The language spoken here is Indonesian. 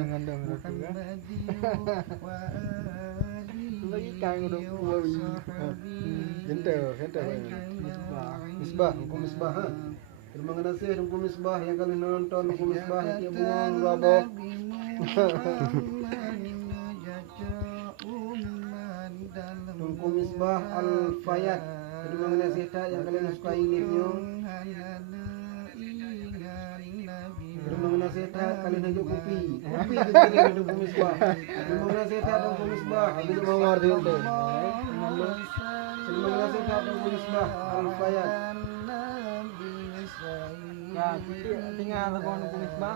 ngandang lagi kang udah kuwi Hente Misbah, hukum Misbah. Terima kasih hukum Misbah yang kalian nonton hukum Misbah yang buang rabok. Hukum Misbah Al-Fayat. Terima kasih yang kalian sukai linknya. Terima kasih kalian hidup kopi kita kalian hidup Misbah. Terima kasih hukum Misbah. Habis mau ngerti itu. Terima kasih hukum Misbah Al-Fayat. ya tinggal hukum Misbah